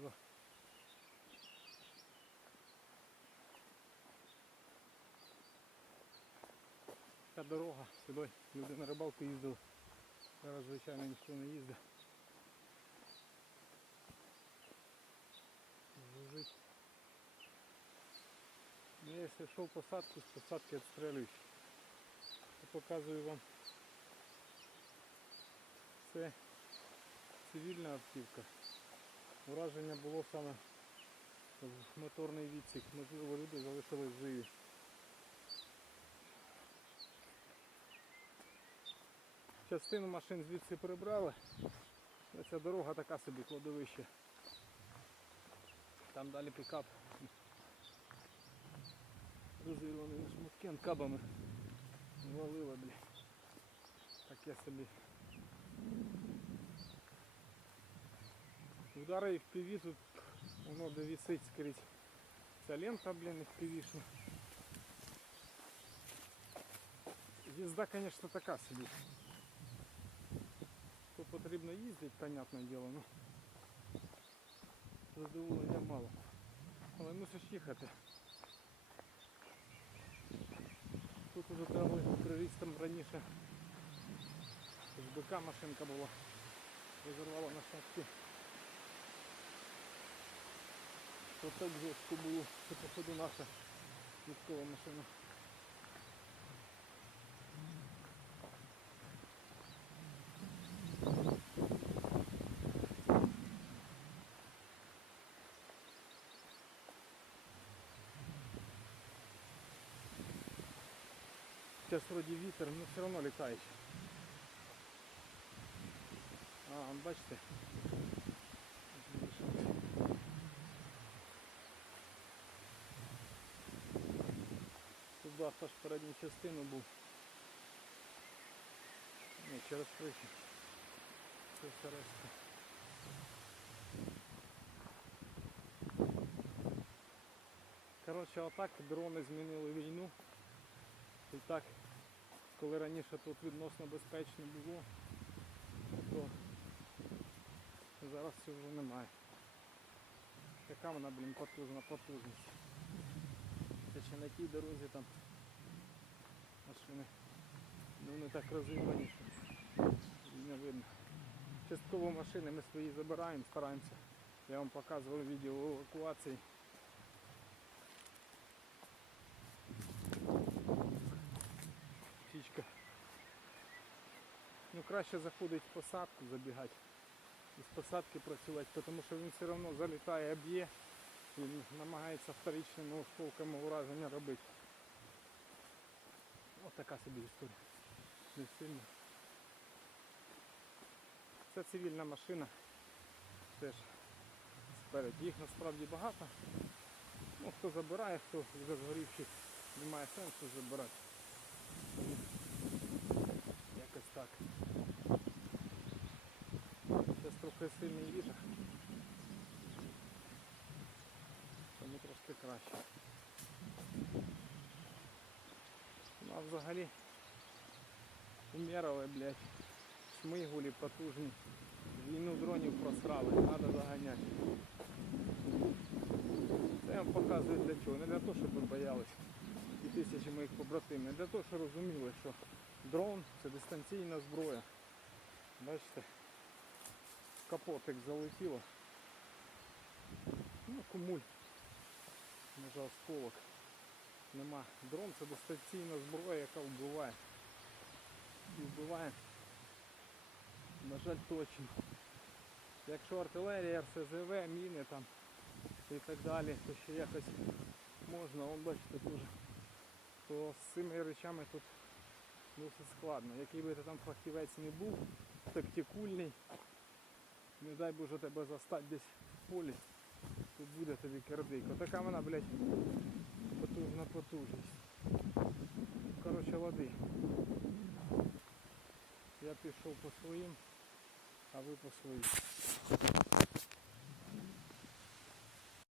Що? Та дорога сюди. Люди на рибалку їздили. Зараз, звичайно, ніхто не їздить. Жужить. Ну, я йшов посадку, з посадки відстрелююсь. Я показую вам. Це цивільна автівка. Враження було саме в моторний відсік. Можливо, люди залишились живі. Частину машин звідси прибрали. Ця дорога така собі кладовище. Там далі пікап. Розірваний шматки анкабами. Валило, бля. Таке собі. Удари в піві тут воно де висить скрізь. Ця лента, блін, в півішна. Їзда, звісно, така собі. То потрібно їздити, понятне діло, ну задоволення мало. Але мусиш їхати. Тут уже треба туристам раніше з БК машинка була. Розірвала на шахті. Так жорстко було. Це походу наша військова машина. Сейчас вроде вітер, но все равно літає. А, бачите. Тут дах аж передню частину був. Ні, через кришу. Це все решта. Коротше, отак дрони змінили війну. І так, коли раніше тут відносно безпечно було, то зараз цього вже немає. Яка вона, блін, потужна потужність. Це ще на тій дорозі там машини ну, не так розвивані, що не видно. Частково машини ми свої забираємо, стараємося. Я вам показував відео евакуації. птичка. Ну краще заходить в посадку, забігати і з посадки працювати, тому що він все одно залітає, б'є і намагається вторичними осколками ураження робити. Ось така собі історія. Не сильно. Це цивільна машина. Теж спереді. Їх насправді багато. Ну, хто забирає, хто вже згорівши, немає сенсу забирати. Якось так. Зараз трохи сильний вітер. Тому трошки краще. Ну а взагалі умерли, блядь, шмигулі потужні. Війну дронів просрали, треба заганяти. Це я вам показую для чого. Не для того, щоб ви боялись і тисячі моїх побратимів. Не для того, щоб розуміли, що дрон це дистанційна зброя. Бачите, капотик залетіло. Ну, кумуль. Може осколок. Нема. Дрон це дистанційна зброя, яка вбиває. І вбиває. На жаль, точно. Якщо артилерія, РСЗВ, міни там і так далі, то ще якось можна, вон бачите дуже то з цими речами тут досить складно. Який би ти там фахівець не був, тактикульний, не дай Боже тебе застати десь в полі, тут буде тобі кердик. Отака вона, блядь, потужна потужність. Коротше, води. Я пішов по своїм, а ви по своїм.